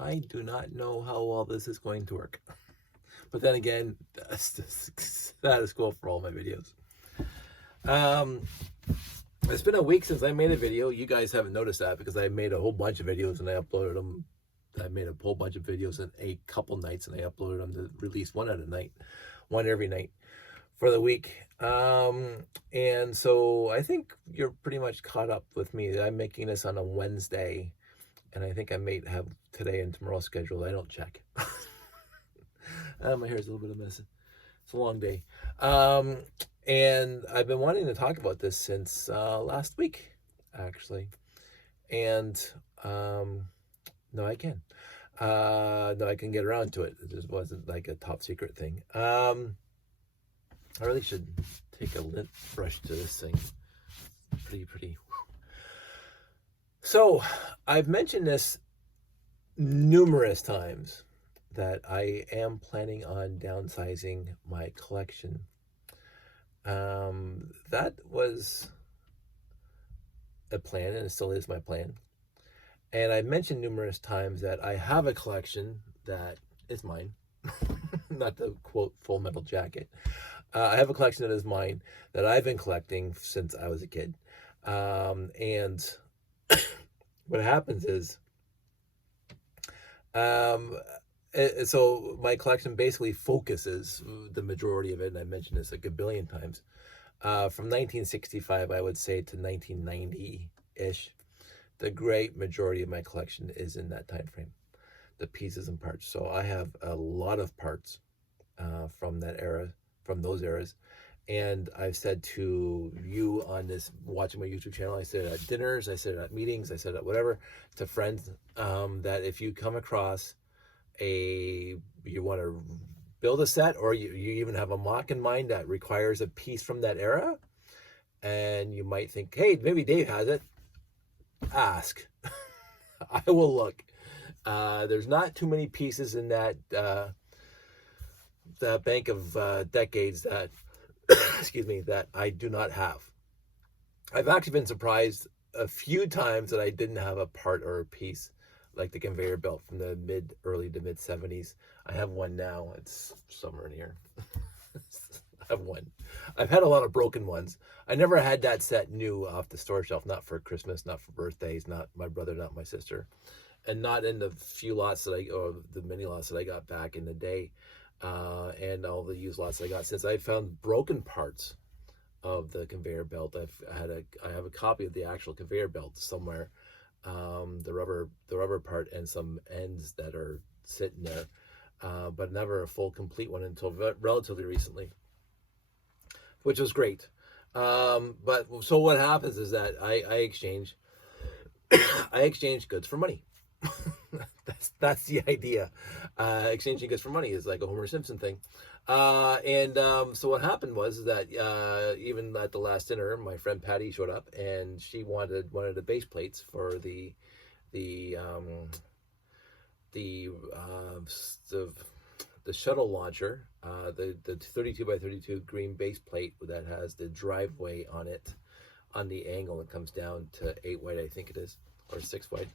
I do not know how well this is going to work. But then again, that's the status quo for all my videos. It's been a week since I made a video. You guys haven't noticed that because I made a whole bunch of videos and I uploaded them. I made a whole bunch of videos in a couple nights and I uploaded them to release one at a night, one every night for the week. And so I think you're pretty much caught up with me. I'm making this on a Wednesday, and I think I may have today and tomorrow scheduled. I don't check. My hair's a little bit of a mess. It's a long day. And I've been wanting to talk about this since last week, actually. And no, I can. No, I can get around to it. It just wasn't like a top secret thing. I really should take a lint brush to this thing. Pretty. So, I've mentioned this numerous times that I am planning on downsizing my collection. That was a plan, and it still is my plan. And I've mentioned numerous times that I have a collection that is mine. Not the quote Full Metal Jacket. I have a collection that is mine that I've been collecting since I was a kid. And what happens is, so my collection basically focuses the majority of it, and I mentioned this like a billion times, from 1965, I would say, to 1990-ish. The great majority of my collection is in that time frame, the pieces and parts. So I have a lot of parts from that era, from those eras. And I've said to you on this, watching my YouTube channel, I said at dinners, I said at meetings, I said at whatever, to friends, that if you come across you want to build a set, or you even have a mock in mind that requires a piece from that era, and you might think, hey, maybe Dave has it, ask. I will look. There's not too many pieces in that bank of decades that excuse me, that I do not have. I've actually been surprised a few times that I didn't have a part or a piece, like the conveyor belt from the early to mid 70s. I have one now. It's somewhere in here. I have one. I've had a lot of broken ones. I never had that set new off the store shelf, not for Christmas, not for birthdays, not my brother, not my sister, and not in the few lots or the many lots that I got back in the day. And all the used lots I got since. I found broken parts of the conveyor belt. I have a copy of the actual conveyor belt somewhere, the rubber part and some ends that are sitting there, but never a full complete one until relatively recently, which was great. But so what happens is that I exchange I exchange goods for money. That's the idea. Exchanging goods for money is like a Homer Simpson thing. So what happened was that even at the last dinner, my friend Patty showed up, and she wanted one of the base plates for the shuttle launcher, the 32 by 32 green base plate that has the driveway on it, on the angle. It comes down to 8 wide, I think it is, or 6 wide.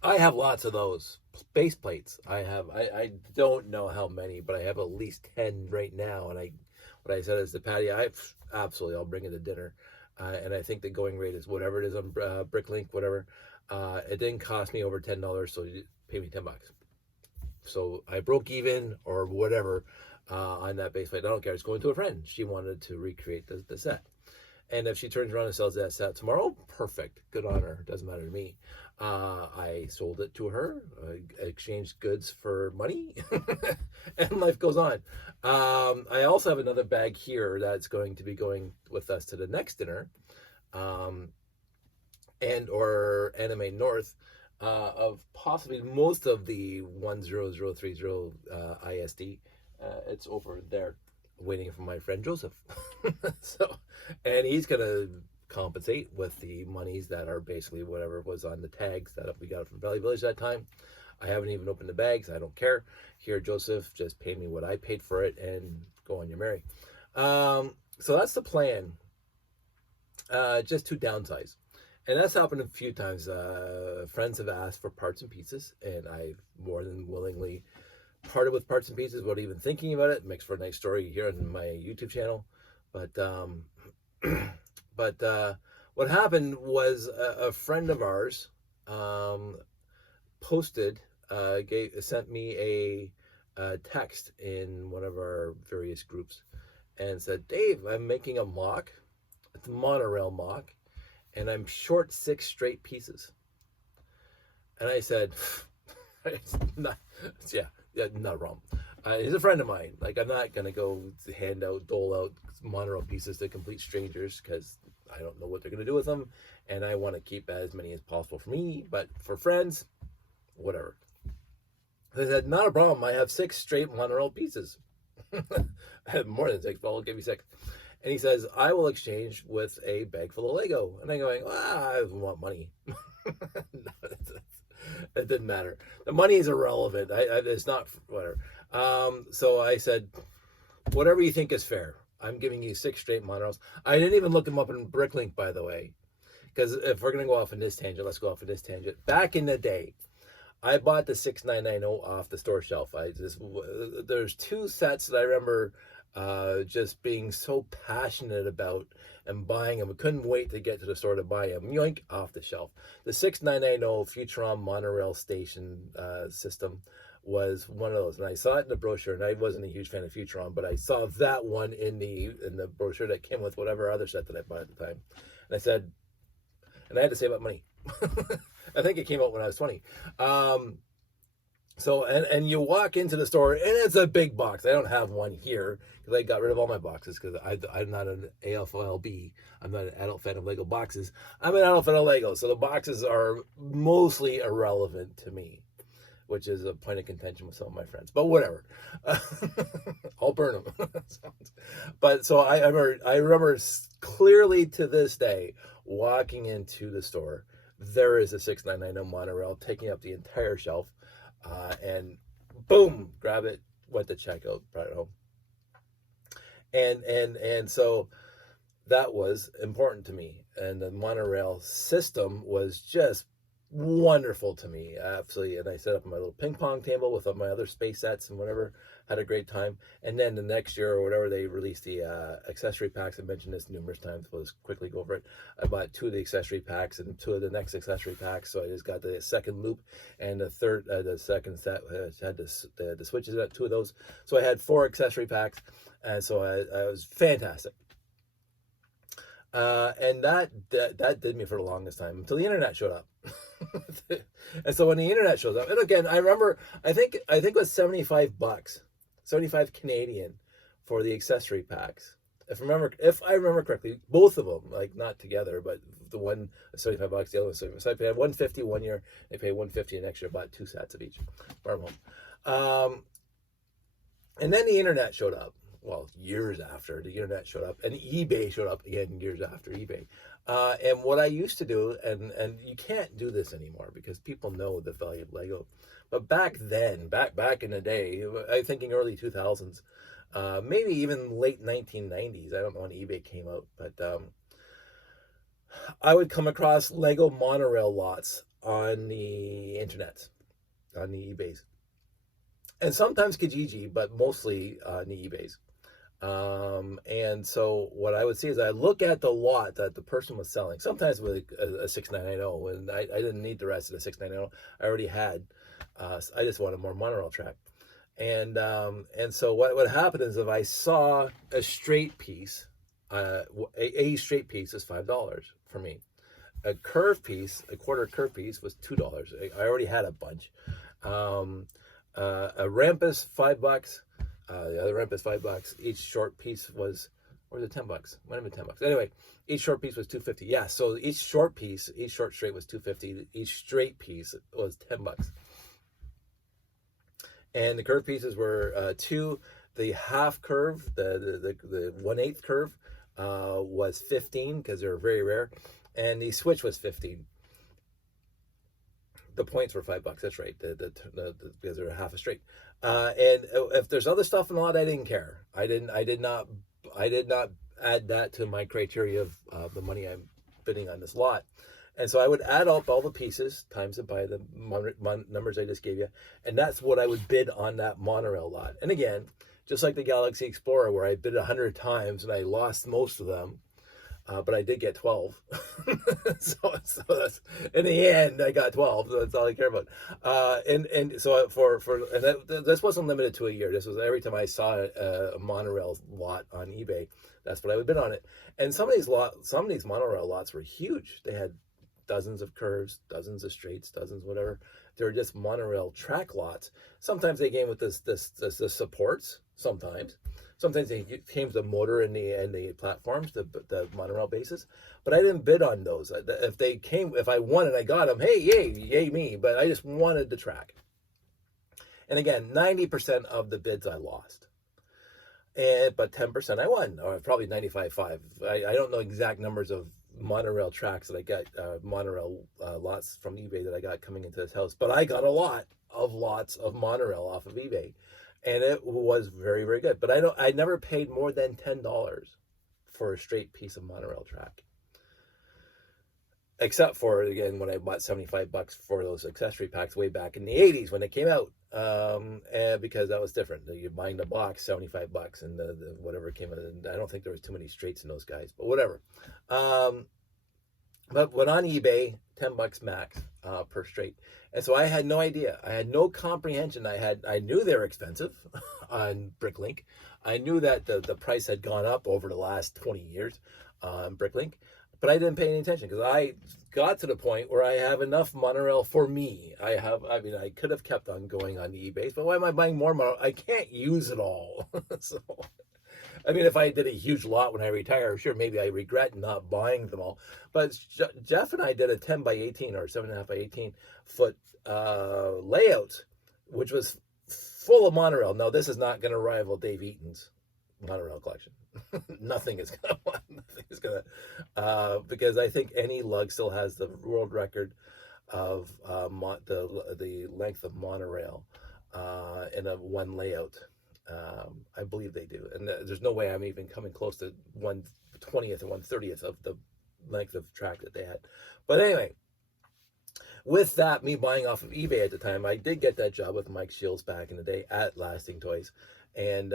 I have lots of those base plates. I don't know how many, but I have at least 10 right now. And what I said is to Patty, I'll bring it to dinner. And I think the going rate is whatever it is on Bricklink, whatever. It didn't cost me over $10, so you pay me $10. So I broke even or whatever on that base plate. I don't care. It's going to a friend. She wanted to recreate the set. And if she turns around and sells that set tomorrow, perfect. Good on her. Doesn't matter to me. I sold it to her, exchanged goods for money, and life goes on. I also have another bag here that's going to be going with us to the next dinner, and or Anime North, of possibly most of the 10030 ISD. It's over there waiting for my friend Joseph. And he's gonna compensate with the monies that are basically whatever was on the tags that we got from Valley Village that time. I haven't even opened the bags. I don't care. Here, Joseph, just pay me what I paid for it and go on your merry. So that's the plan. Just to downsize. And that's happened a few times. Friends have asked for parts and pieces, and I've more than willingly parted with parts and pieces without even thinking about it. It makes for a nice story here on my YouTube channel. But what happened was a friend of ours posted, sent me a text in one of our various groups and said, Dave, I'm making a mock. It's a monorail mock, and I'm short 6 straight pieces. And I said, it's not, not a problem. He's a friend of mine. Like, I'm not gonna go dole out monorail pieces to complete strangers because I don't know what they're gonna do with them, and I want to keep as many as possible for me. But for friends, whatever. I said, not a problem. I have 6 straight monorail pieces. I have more than 6, but I'll give you 6. And he says, I will exchange with a bag full of Lego. And I'm going, I want money. It didn't matter. The money is irrelevant. It's not, whatever. So I said, whatever you think is fair. I'm giving you 6 straight monorails. I didn't even look them up in Bricklink, by the way. Because if we're going to go off on this tangent, let's go off on this tangent. Back in the day, I bought the 6990 off the store shelf. There's 2 sets that I remember just being so passionate about and buying them. I couldn't wait to get to the store to buy them. Yoink, off the shelf. The 6990 Futuron monorail station system was one of those, and I saw it in the brochure, and I wasn't a huge fan of Futuron, but I saw that one in the brochure that came with whatever other set that I bought at the time. And I said, and I had to save up money. I think it came out when I was 20. So, and you walk into the store, and it's a big box. I don't have one here because I got rid of all my boxes because I'm not an AFLB. I'm not an adult fan of Lego boxes. I'm an adult fan of Lego. So the boxes are mostly irrelevant to me, which is a point of contention with some of my friends. But whatever. I'll burn them. But so I remember clearly to this day walking into the store. There is a 6990 monorail taking up the entire shelf. And boom, grab it, went to checkout, brought it home. And so that was important to me. And the monorail system was just wonderful to me, absolutely. And I set up my little ping pong table with my other space sets and whatever, had a great time. And then the next year or whatever, they released the accessory packs. I mentioned this numerous times, but let's quickly go over it. I bought 2 of the accessory packs and 2 of the next accessory packs. So I just got the second loop and the second set had the switches in it, 2 of those. So I had 4 accessory packs, and so I was fantastic. And that did me for the longest time until the internet showed up. And so when the internet shows up, and again, I remember, I think it was $75, 75 Canadian for the accessory packs. If I remember correctly, both of them, like not together, but the one $75, the other one $75. So I paid $150 one year, they paid $150 the next year. Bought 2 sets of each, brought them home. And then the internet showed up. Well, years after the internet showed up, and eBay showed up again years after eBay. And what I used to do, and you can't do this anymore because people know the value of Lego. But back then, back in the day, I'm thinking early 2000s, maybe even late 1990s. I don't know when eBay came out, but I would come across Lego monorail lots on the internet, on the eBays. And sometimes Kijiji, but mostly on the eBays. And so what I would see is I look at the lot that the person was selling, sometimes with a 6990, and I didn't need the rest of the 6990. I already had, I just wanted more monorail track. And so what would happen is if I saw a straight piece, a straight piece is $5 for me. A curve piece, a quarter curve piece was $2. I already had a bunch. A ramp is $5. The other ramp is $5. Each short piece was, or was it $10? Might have been $10. Anyway, each short piece was $2.50. Yeah, so each short straight was $2.50. Each straight piece was $10. And the curve pieces were 2. The half curve, the 1/8 curve, was 15 because they were very rare, and the switch was 15. The points were $5. That's right. Because they're half a straight. And if there's other stuff in the lot, I didn't care. I did not add that to my criteria of the money I'm bidding on this lot. And so I would add up all the pieces, times it by the numbers I just gave you, and that's what I would bid on that monorail lot. And again, just like the Galaxy Explorer, where I bid 100 times and I lost most of them, but I did get 12. so that's, in the end, I got 12. So that's all I care about. And so this wasn't limited to a year. This was every time I saw a monorail lot on eBay, that's what I would bid on it. And some of these monorail lots were huge. They had dozens of curves, dozens of straights, dozens whatever. They were just monorail track lots. Sometimes they came with the supports. Sometimes they came with the motor and the platforms, the monorail bases. But I didn't bid on those. If I won and I got them, hey, yay me. But I just wanted the track. And again, 90% of the bids I lost. But 10% I won, or probably 95.5. I don't know exact numbers of monorail tracks that I got, monorail lots from eBay that I got coming into this house. But I got a lot of lots of monorail off of eBay. And it was very, very good. But I never paid more than $10 for a straight piece of monorail track. Except for, again, when I bought $75 for those accessory packs way back in the 80s when it came out. And because that was different. You're buying the box, $75, and the whatever came in. And I don't think there was too many straights in those guys, but whatever. But when on eBay, $10 max per straight. And so I had no idea. I had no comprehension. I knew they were expensive on Bricklink. I knew that the price had gone up over the last 20 years on Bricklink, but I didn't pay any attention because I got to the point where I have enough monorail for me. I could have kept on going on eBay, but why am I buying more monorail? I can't use it all. So, I mean, if I did a huge lot when I retire, sure, maybe I regret not buying them all. But Jeff and I did a 10 by 18 or 7.5 by 18 foot layout, which was full of monorail. Now, this is not going to rival Dave Eaton's monorail collection. Nothing is going to, because I think any lug still has the world record of the length of monorail in a one layout. I believe they do, and there's no way I'm even coming close to 1/20th or 1/30th of the length of track that they had. But anyway, with that, me buying off of eBay at the time, I did get that job with Mike Shields back in the day at Lasting Toys, and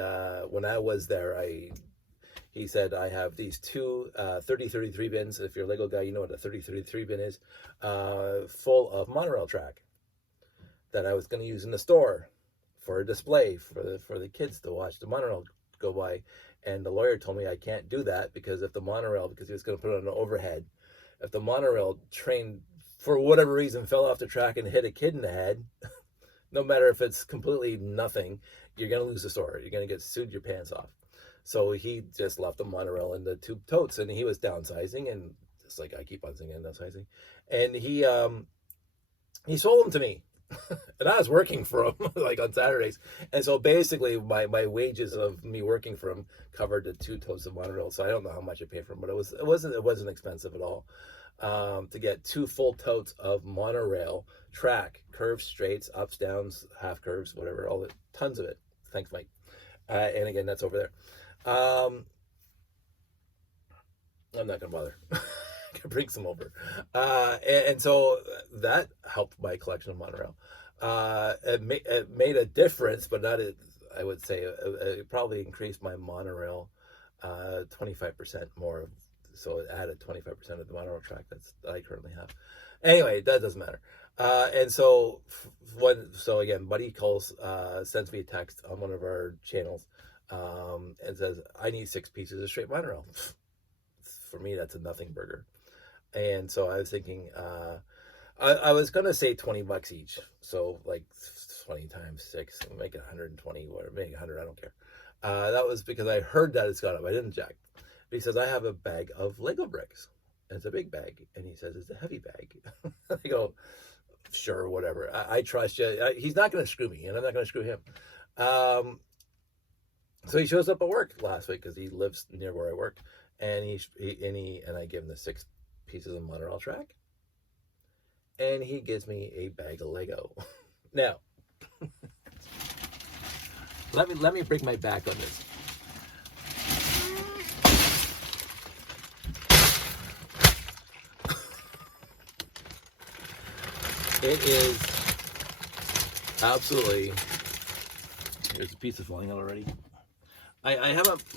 when I was there, he said, I have these two 30-33 bins. If you're a Lego guy, you know what a 30-33 bin is, full of monorail track that I was going to use in the store for a display for the kids to watch the monorail go by. And the lawyer told me I can't do that because he was going to put it on an overhead. If the monorail train, for whatever reason, fell off the track and hit a kid in the head, no matter if it's completely nothing, you're going to lose the store. You're going to get sued your pants off. So he just left the monorail in the two totes, and he was downsizing, and just like I keep on saying downsizing. And he sold them to me. And I was working for him like on Saturdays, and so basically my wages of me working for him covered the 2 totes of monorail. So I don't know how much I paid for him, but it wasn't expensive at all to get 2 full totes of monorail track, curves, straights, ups, downs, half curves, whatever, tons of it. Thanks, Mike. And again, that's over there. I'm not gonna bother. Bring some over, and so that helped my collection of monorail. It made a difference, but not. I would say it probably increased my monorail 25% more. So it added 25% of the monorail track that I currently have. Anyway, that doesn't matter. And so again, Buddy sends me a text on one of our channels, and says, "I need 6 pieces of straight monorail." For me, that's a nothing burger. And so I was thinking, I was going to say $20 each. So like 20 times 6, make it 120, or make 100, I don't care. That was because I heard that it's gone up. I didn't check. He says, I have a bag of Lego bricks. And it's a big bag. And he says, it's a heavy bag. I go, sure, whatever. I trust you. He's not going to screw me, and I'm not going to screw him. So he shows up at work last week because he lives near where I work. And I give him the 6 pieces of monorail track, and he gives me a bag of Lego. Now, let me break my back on this. It is absolutely. Here's a pizza falling out already. I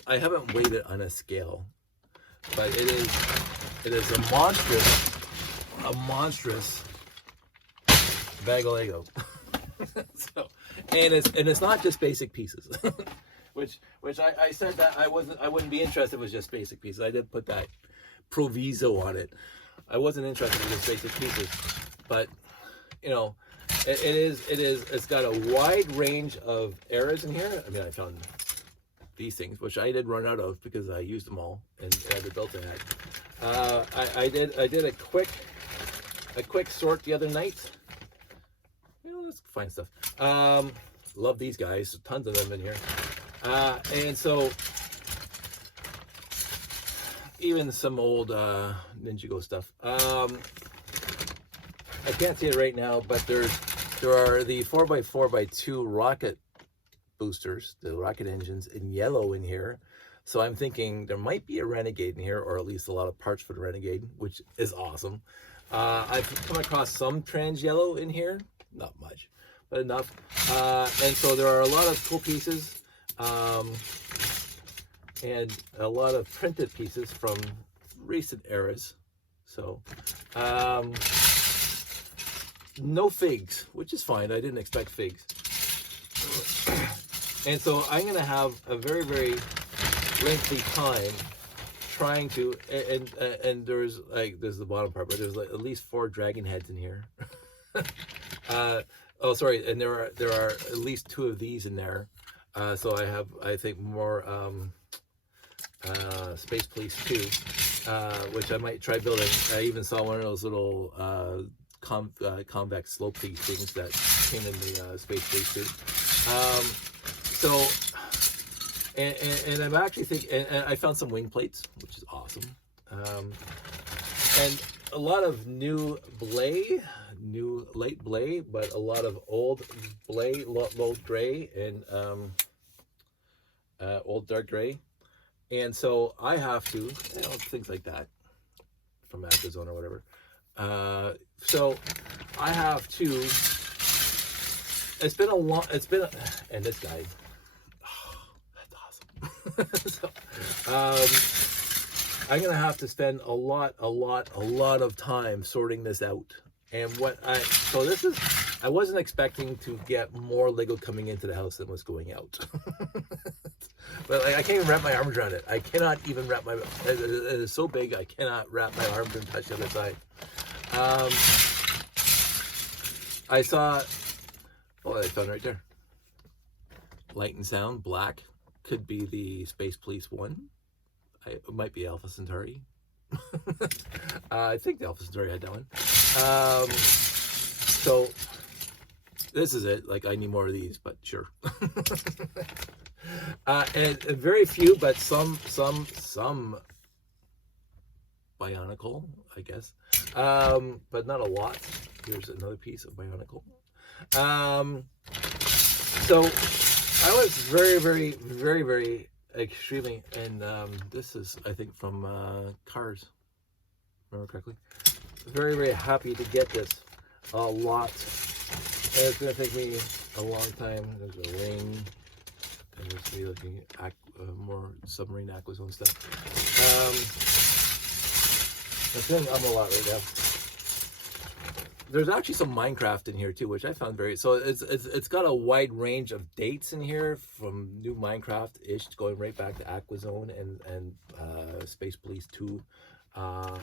haven't weighed it on a scale, but it is a monstrous bag of Lego. So, and it's not just basic pieces, which I said that I wouldn't be interested if it was just basic pieces. I did put that proviso on it. I wasn't interested in just basic pieces, but you know, it's got a wide range of eras in here. I mean, I found these things, which I did run out of because I used them all and the built I had. I did a quick sort the other night. You know, let's find stuff. Love these guys, tons of them in here. And so even some old Ninjago stuff. I can't see it right now, but there are the 4x4x2 rocket boosters, the rocket engines in yellow in here. So I'm thinking there might be a Renegade in here, or at least a lot of parts for the Renegade, which is awesome. I've come across some trans yellow in here, not much, but enough. And so there are a lot of cool pieces, and a lot of printed pieces from recent eras. So no figs, which is fine. I didn't expect figs. And so I'm going to have a very, very lengthy time trying to, and there's the bottom part, but there's like at least 4 dragon heads in here. Oh, sorry, and there are at least 2 of these in there. So I have, I think, more Space Police 2, which I might try building. I even saw one of those little convex slope piece things that came in the Space Police 2. So, and I'm actually thinking, and I found some wing plates, which is awesome. And a lot of new late blay, but a lot of old blay, old gray, and old dark gray. And so I have to, you know, things like that from Aquazone or whatever. So I have to, and this guy, so, I'm gonna have to spend a lot of time sorting this out. And I wasn't expecting to get more Lego coming into the house than was going out. But like, I can't even wrap my arms around it. I cannot even wrap it is so big, I cannot wrap my arms and touch the other side. I saw, I found it right there. Light and Sound, black. Could be the Space Police 1. It might be Alpha Centauri. I think the Alpha Centauri had that one. So this is it. Like, I need more of these, but sure. And very few, but some Bionicle, I guess. But not a lot. Here's another piece of Bionicle. So I was very extremely, and this is, I think, from Cars, remember correctly. Very happy to get this. A lot. And it's going to take me a long time. There's a ring. And we'll see looking at more submarine Aquazone stuff. I'm a lot right now. There's actually some Minecraft in here too, which I found so it's got a wide range of dates in here, from new Minecraft-ish going right back to Aquazone and Space Police 2. I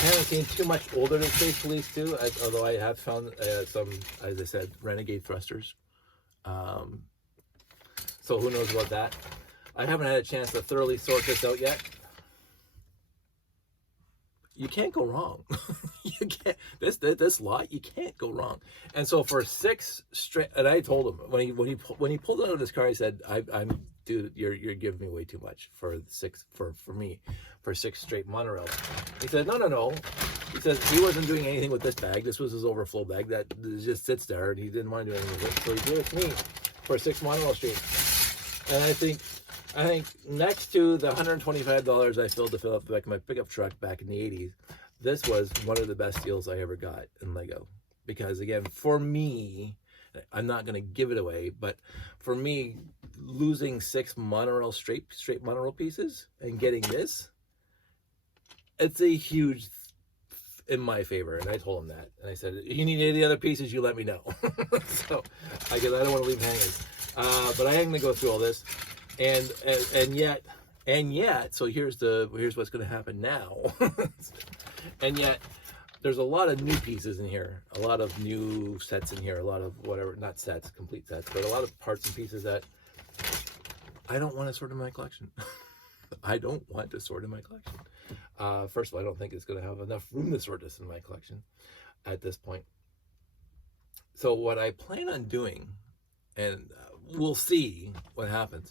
haven't seen too much older than Space Police 2, although I have found some, as I said, Renegade thrusters. So who knows about that. I haven't had a chance to thoroughly sort this out yet. You can't go wrong. You can't, this lot, you can't go wrong. And so for 6 straight, and I told him when he pulled out of his car, he said, I'm dude, you're giving me way too much for 6 for me for 6 straight monorails. He said, no. He says he wasn't doing anything with this bag. This was his overflow bag that just sits there, and he didn't want to do anything with it. So he gave it to me for 6 monorail straight. And I think next to the $125 I filled to fill up the back of my pickup truck back in the 80s, this was one of the best deals I ever got in Lego. because again, for me, I'm not going to give it away, but for me, losing 6 monorail straight monorail pieces and getting this, it's a huge in my favor. And I told him that, and I said, you need any other pieces, you let me know. So I don't want to leave hanging, but I am going to go through all this, and yet so here's what's going to happen now. And yet there's a lot of new pieces in here, a lot of new sets in here, a lot of whatever, not sets, complete sets, but a lot of parts and pieces that I don't want to sort in my collection. I don't want to sort in my collection. First of all, I don't think it's going to have enough room to sort this in my collection at this point. So what I plan on doing, and we'll see what happens,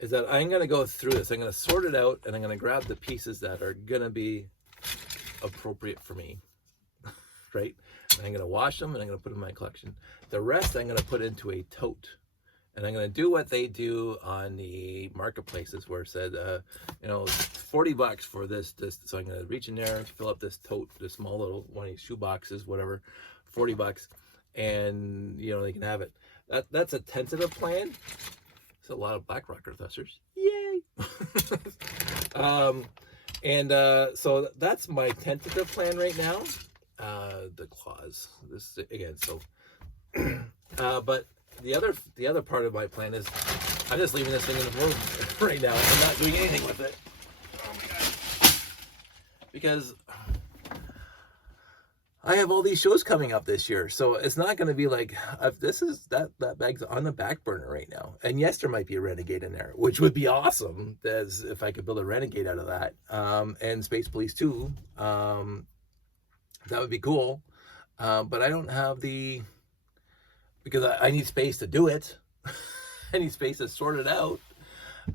is that I'm going to go through this. I'm going to sort it out, and I'm going to grab the pieces that are going to be appropriate for me, right? And I'm going to wash them, and I'm going to put them in my collection. The rest I'm going to put into a tote. And I'm going to do what they do on the marketplaces where it said, $40 for this. So I'm going to reach in there, fill up this tote, this small little one of these shoe boxes, whatever, $40, and they can have it. That's a tentative plan. It's a lot of black rocker thrusters. Yay! So that's my tentative plan right now. The claws. This again. So, but. The other part of my plan is I'm just leaving this thing in the room right now. I'm not doing anything with it. Oh my God. Because I have all these shows coming up this year. So it's not going to be like, that bag's on the back burner right now. And yes, there might be a Renegade in there, which would be awesome as if I could build a Renegade out of that. And Space Police 2. That would be cool. But I don't have because I need space to do it. I need space to sort it out.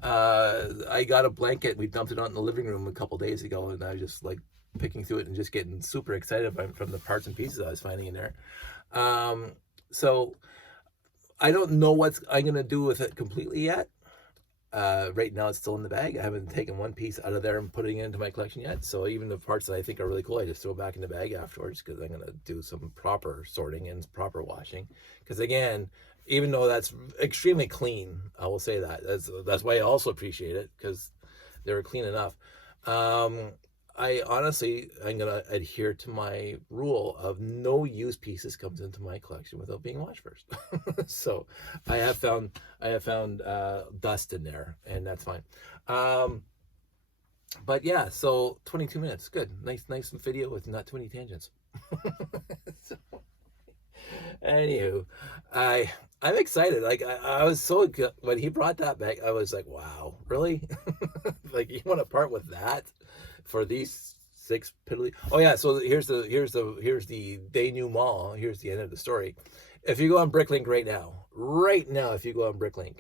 I got a blanket. We dumped it out in the living room a couple days ago, and I was just like picking through it and just getting super excited from the parts and pieces I was finding in there. So I don't know what I'm going to do with it completely yet. Right now it's still in the bag. I haven't taken one piece out of there and putting it into my collection yet. So even the parts that I think are really cool, I just throw back in the bag afterwards because I'm going to do some proper sorting and proper washing. Because again, even though that's extremely clean, I will say that's why I also appreciate it, because they were clean enough. I'm going to adhere to my rule of no used pieces comes into my collection without being washed first. So I have found dust in there, and that's fine. But yeah, so 22 minutes, good, nice video with not too many tangents. So, anywho, I'm excited. Like I was so good when he brought that back. I was like, wow, really? Like you want to part with that for these 6 piddly? Oh yeah, so here's the denouement. Here's the end of the story. If you go on Bricklink right now, if you go on Bricklink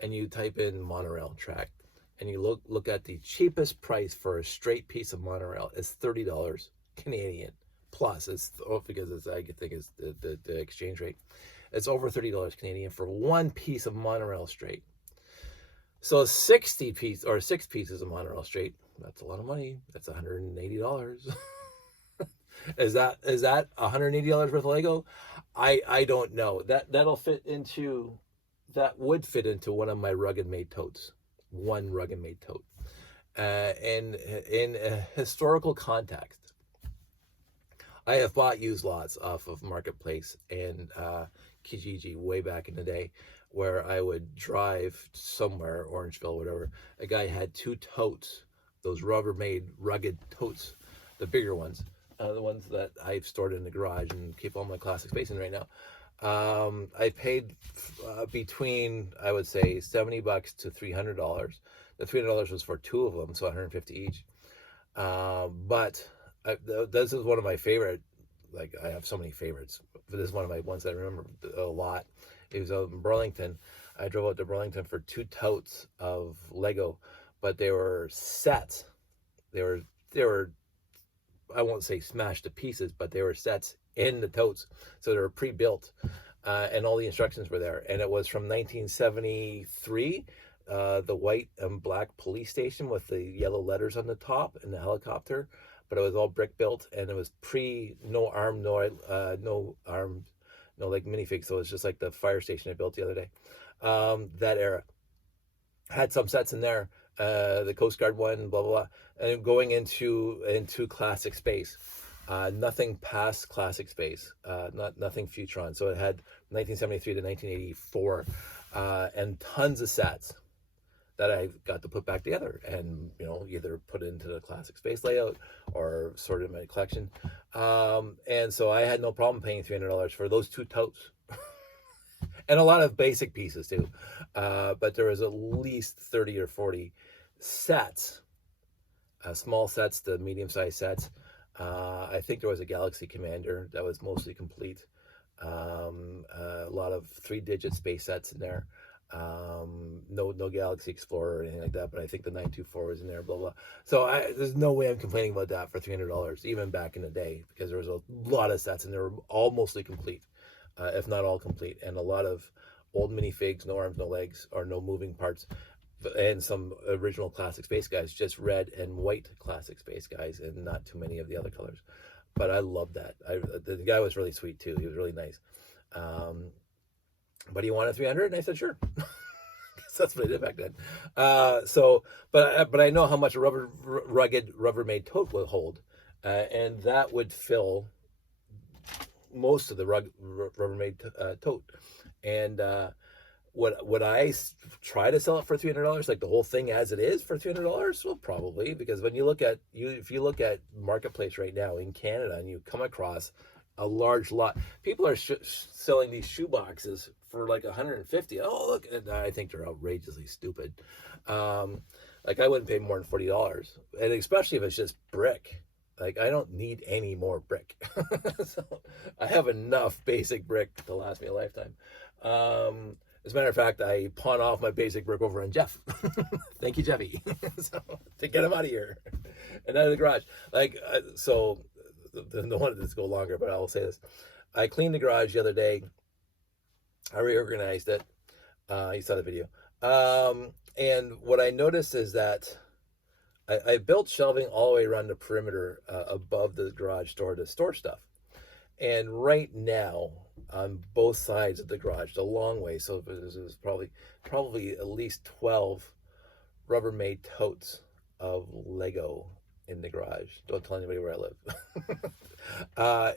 and you type in monorail track and you look at the cheapest price for a straight piece of monorail, it's $30 Canadian plus. It's because I think it's the exchange rate. It's over $30 Canadian for one piece of monorail straight. So 6 pieces of monorail straight, that's a lot of money. That's $180. Is that $180 worth of Lego? I don't know. That would fit into one of my Rugged Made totes. One Rugged Made tote. And in a historical context, I have bought used lots off of Marketplace and Kijiji way back in the day, where I would drive somewhere, Orangeville, whatever. A guy had 2 totes, those Rubbermaid rugged totes, the bigger ones, the ones that I've stored in the garage and keep all my classic space in right now. I paid between, I would say, $70 to $300. The $300 was for 2 of them, so $150 each. But this is one of my favorite. Like, I have so many favorites, but this is one of my ones that I remember a lot. It was in Burlington. I drove out to Burlington for 2 totes of Lego, but they were sets. They were I won't say smashed to pieces, but they were sets in the totes, so they were pre-built, and all the instructions were there. And it was from 1973, the white and black police station with the yellow letters on the top and the helicopter. but it was all brick built, and it was no arm, no like minifig. So it was just like the fire station I built the other day. That era had some sets in there, the Coast Guard one, blah blah blah, and going into classic space. Nothing past classic space, nothing Futron. So it had 1973 to 1984, and tons of sets that I got to put back together, and either put into the classic space layout or sort of in my collection. And so I had no problem paying $300 for those two totes. And a lot of basic pieces too, but there was at least 30 or 40 sets, small sets to medium-sized sets. I think there was a Galaxy Commander that was mostly complete. A lot of 3-digit space sets in there. No Galaxy Explorer or anything like that, but I think the 924 was in there, blah blah. So there's no way I'm complaining about that for $300, even back in the day, because there was a lot of sets and they were all mostly complete, if not all complete, and a lot of old minifigs, no arms, no legs, or no moving parts, and some original classic space guys, just red and white classic space guys, and not too many of the other colors. But I loved that. The guy was really sweet too. He was really nice. But he wanted 300, and I said sure. That's what I did back then. But I know how much a rugged Rubbermaid tote will hold, and that would fill most of the Rubbermaid tote. And would I try to sell it for $300, like the whole thing as it is, for $300? Well, probably, because when if you look at Marketplace right now in Canada, and you come across a large lot, people are selling these shoe boxes for like 150. Oh, look, and I think they're outrageously stupid. Like I wouldn't pay more than $40, and especially if it's just brick. Like I don't need any more brick. So I have enough basic brick to last me a lifetime. As a matter of fact, I pawn off my basic brick over on Jeff. Thank you, Jeffy. So, to get him out of here and out of the garage. Like, so the one to go longer, but I will say this. I cleaned the garage the other day. I reorganized it. You saw the video. And what I noticed is that I built shelving all the way around the perimeter above the garage door to store stuff. And right now, on both sides of the garage, the long way, so it was probably at least 12 Rubbermaid totes of Lego in the garage. Don't tell anybody where I live.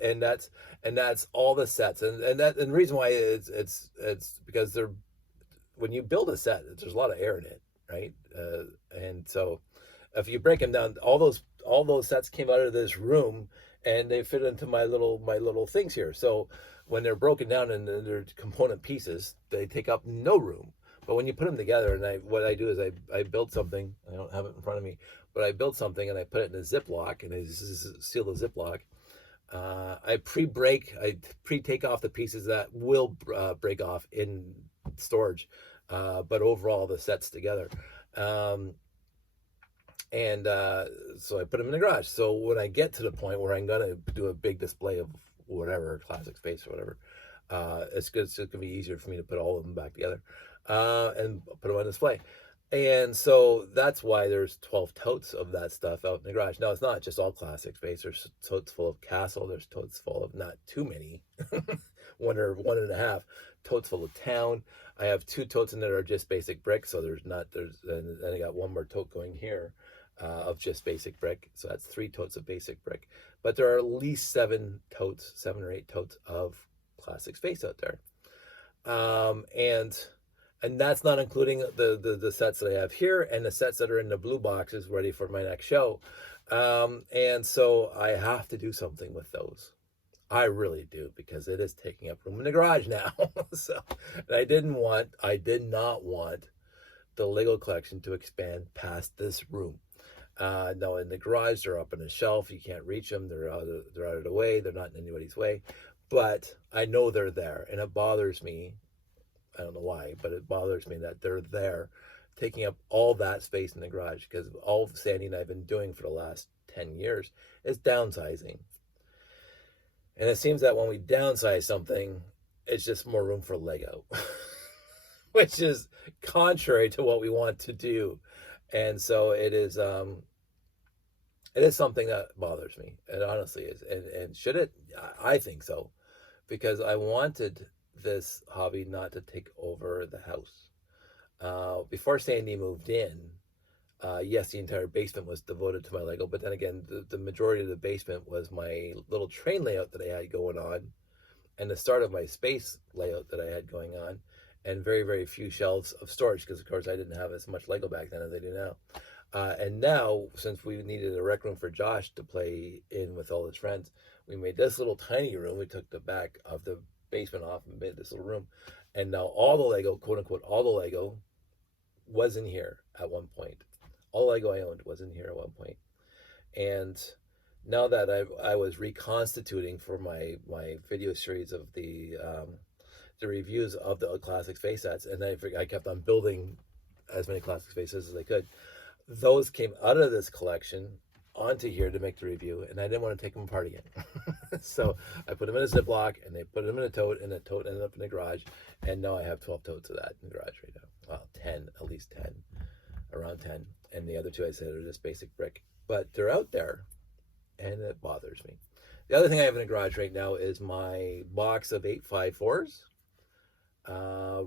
And that's all the sets, and the reason why it's because when you build a set, there's a lot of air in it, right? And so if you break them down, all those sets came out of this room, and they fit into my little things here. So when they're broken down and they're component pieces, they take up no room. But when you put them together, and what I do is I build something. I don't have it in front of me, but I build something and I put it in a Ziploc, and I seal the Ziploc. I pre-take off the pieces that will break off in storage, but overall the set's together. And so I put them in the garage. So when I get to the point where I'm gonna do a big display of whatever, classic space or whatever, it's gonna be easier for me to put all of them back together and put them on display. And so that's why there's 12 totes of that stuff out in the garage. Now, it's not just all classic space. There's totes full of Castle. There's totes full of, not too many, one or one and a half, totes full of Town. I have 2 totes in there that are just basic brick. So and I got one more tote going here of just basic brick. So that's 3 totes of basic brick. But there are at least 7 or 8 totes of classic space out there. And that's not including the sets that I have here and the sets that are in the blue boxes ready for my next show. And so I have to do something with those. I really do, because it is taking up room in the garage now. So I did not want the Lego collection to expand past this room. No, in the garage, they're up on a shelf. You can't reach them. They're out of the way. They're not in anybody's way. But I know they're there, and it bothers me. I don't know why, but it bothers me that they're there, taking up all that space in the garage, because all of Sandy and I have been doing for the last 10 years is downsizing. And it seems that when we downsize something, it's just more room for Lego, which is contrary to what we want to do. And so it is, it is something that bothers me. It honestly is. And should it? I think so, because I wanted this hobby not to take over the house. Before Sandy moved in, yes, the entire basement was devoted to my Lego, but then again, the majority of the basement was my little train layout that I had going on, and the start of my space layout that I had going on, and very, very few shelves of storage, because of course I didn't have as much Lego back then as I do now. And now, since we needed a rec room for Josh to play in with all his friends, we made this little tiny room. We took the back of the basement off and made this little room. And now all the Lego, quote unquote, all the Lego was in here at one point. All the Lego I owned was in here at one point. And now that I was reconstituting for my video series of the reviews of the classic space sets, and I kept on building as many classic spaces as I could. Those came out of this collection onto here to make the review, and I didn't want to take them apart again. So I put them in a Ziploc, and they put them in a tote, and the tote ended up in the garage. And now I have 12 totes of that in the garage right now. Well, 10, at least 10, around 10. And the other two I said are just basic brick. But they're out there, and it bothers me. The other thing I have in the garage right now is my box of 8x4s,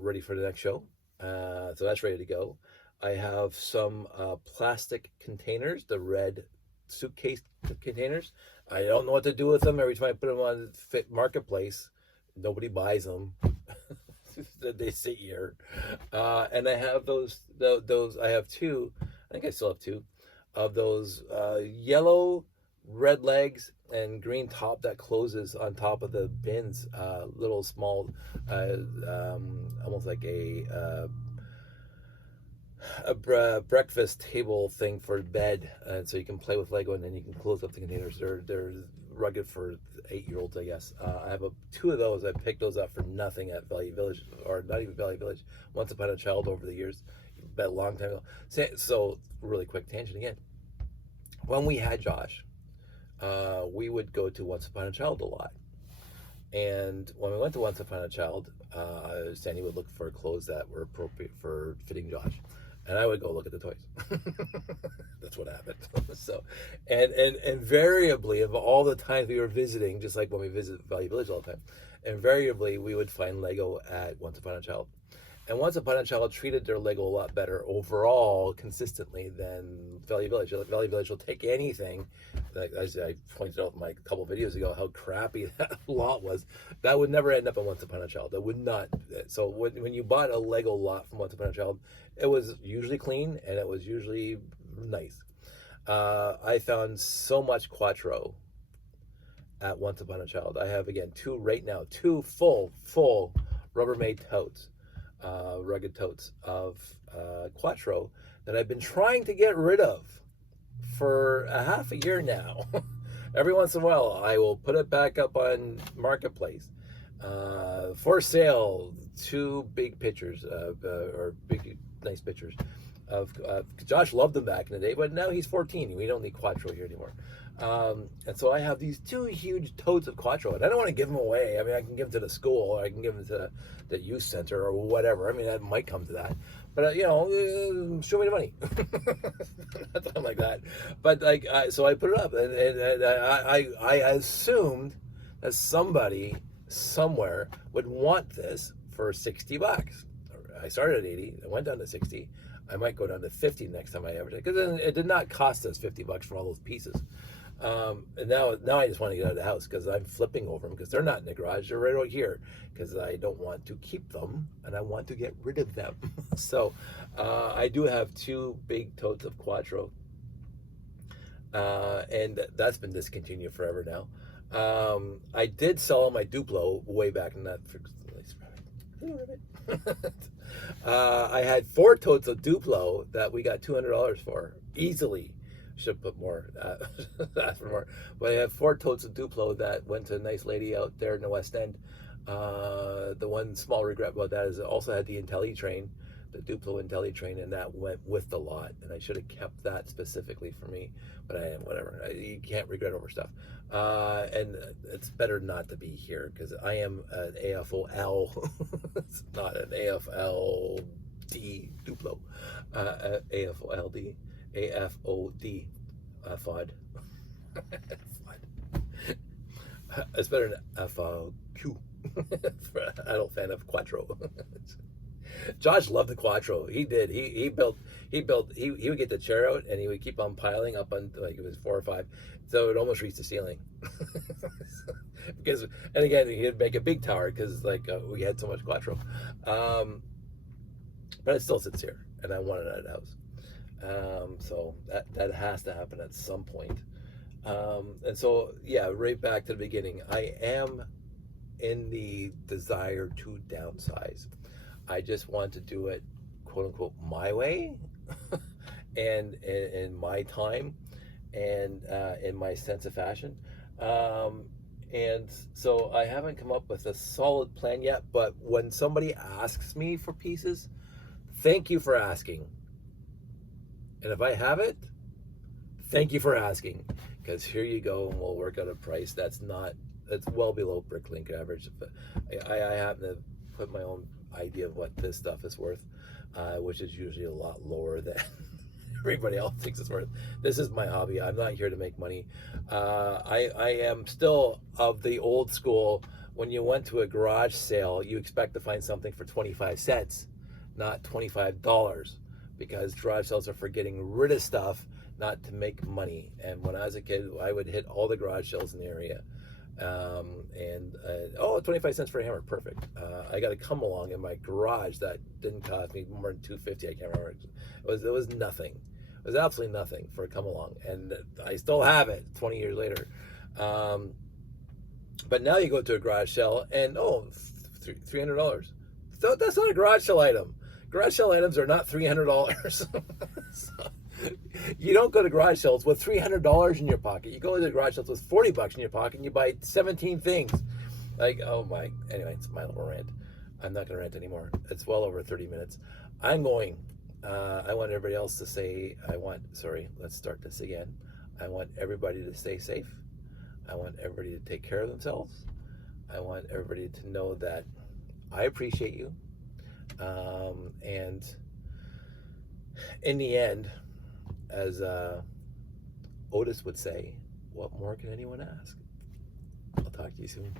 ready for the next show. So that's ready to go. I have some plastic containers, the red suitcase containers. I don't know what to do with them. Every time I put them on Fit Marketplace, nobody buys them. They sit here. And I have those. I have two. I think I still have two of those yellow, red legs and green top that closes on top of the bins. Little small, almost like a breakfast table thing for bed, and so you can play with Lego, and then you can close up the containers. They're rugged for 8-year-olds, I guess. I have two of those. I picked those up for nothing at Value Village, or not even Value Village, Once Upon a Child over the years, but a long time ago. So really quick tangent again. When we had Josh, we would go to Once Upon a Child a lot. And when we went to Once Upon a Child, Sandy would look for clothes that were appropriate for fitting Josh. And I would go look at the toys. That's what happened. So, and invariably, of all the times we were visiting, just like when we visit Value Village all the time, invariably we would find Lego at Once Upon a Child. And Once Upon a Child treated their Lego a lot better overall, consistently, than Value Village. Value Village will take anything. Like, as I pointed out in my couple videos ago, how crappy that lot was. That would never end up in Once Upon a Child. That would not. So when you bought a Lego lot from Once Upon a Child, it was usually clean and it was usually nice. I found so much Quattro at Once Upon a Child. I have, again, two full Rubbermaid totes. Rugged totes of Quattro that I've been trying to get rid of for a half a year now. Every once in a while, I will put it back up on Marketplace for sale. Two big pictures, or big nice pictures of Josh loved them back in the day, but now he's 14. We don't need Quattro here anymore. And so I have these two huge totes of Quattro, and I don't want to give them away. I mean, I can give them to the school, or I can give them to the youth center, or whatever. I mean, that might come to that. But show me the money. Something like that. But like, so I put it up, and I assumed that somebody somewhere would want this for $60. I started at 80. I went down to 60. I might go down to 50 next time I advertise, because then it did not cost us $50 for all those pieces. And now I just want to get out of the house, because I'm flipping over them, because they're not in the garage. They're right out here, because I don't want to keep them and I want to get rid of them. So I do have two big totes of Quattro, and that's been discontinued forever now. I did sell my Duplo way back in that. I had 4 totes of Duplo that we got $200 for easily. Should put more, ask for more. But I have 4 totes of Duplo that went to a nice lady out there in the West End. The one small regret about that is it also had the Intelli train, the Duplo Intelli train, and that went with the lot. And I should have kept that specifically for me, but whatever. You can't regret over stuff. And it's better not to be here, because I am an AFOL. It's not an AFLD Duplo. AFOLD. AFOD. FOD. FOD. It's better than FQ. For an adult fan of Quattro. Josh loved the Quattro. He did. He would get the chair out and he would keep on piling up on, like, it was 4 or 5, so it almost reached the ceiling. Because, and again, he'd make a big tower because, like, we had so much Quattro. But it still sits here, and I want it at the house. So that has to happen at some point. And so, yeah, right back to the beginning. I am in the desire to downsize. I just want to do it, quote unquote, my way, and in my time, and in my sense of fashion. And so I haven't come up with a solid plan yet. But when somebody asks me for pieces, thank you for asking. And if I have it, thank you for asking, because here you go, and we'll work out a price that's well below Bricklink average. But I happen to put my own idea of what this stuff is worth, which is usually a lot lower than everybody else thinks it's worth. This is my hobby. I'm not here to make money. I am still of the old school. When you went to a garage sale, you expect to find something for 25 cents, not $25, because garage sales are for getting rid of stuff, not to make money. And when I was a kid, I would hit all the garage sales in the area. 25 cents for a hammer, perfect. I got a come along in my garage that didn't cost me more than $2.50. I can't remember. It was nothing. It was absolutely nothing for a come along, and I still have it 20 years later. But now you go to a garage sale and $300. So that's not a garage sale item. Garage sale items are not $300. So, you don't go to garage sales with $300 in your pocket. You go to the garage sales with $40 in your pocket and you buy 17 things. Like, oh my, anyway, it's my little rant. I'm not going to rant anymore. It's well over 30 minutes. I'm going. I want everybody else to say, let's start this again. I want everybody to stay safe. I want everybody to take care of themselves. I want everybody to know that I appreciate you. And in the end, as Otis would say, what more can anyone ask? I'll talk to you soon.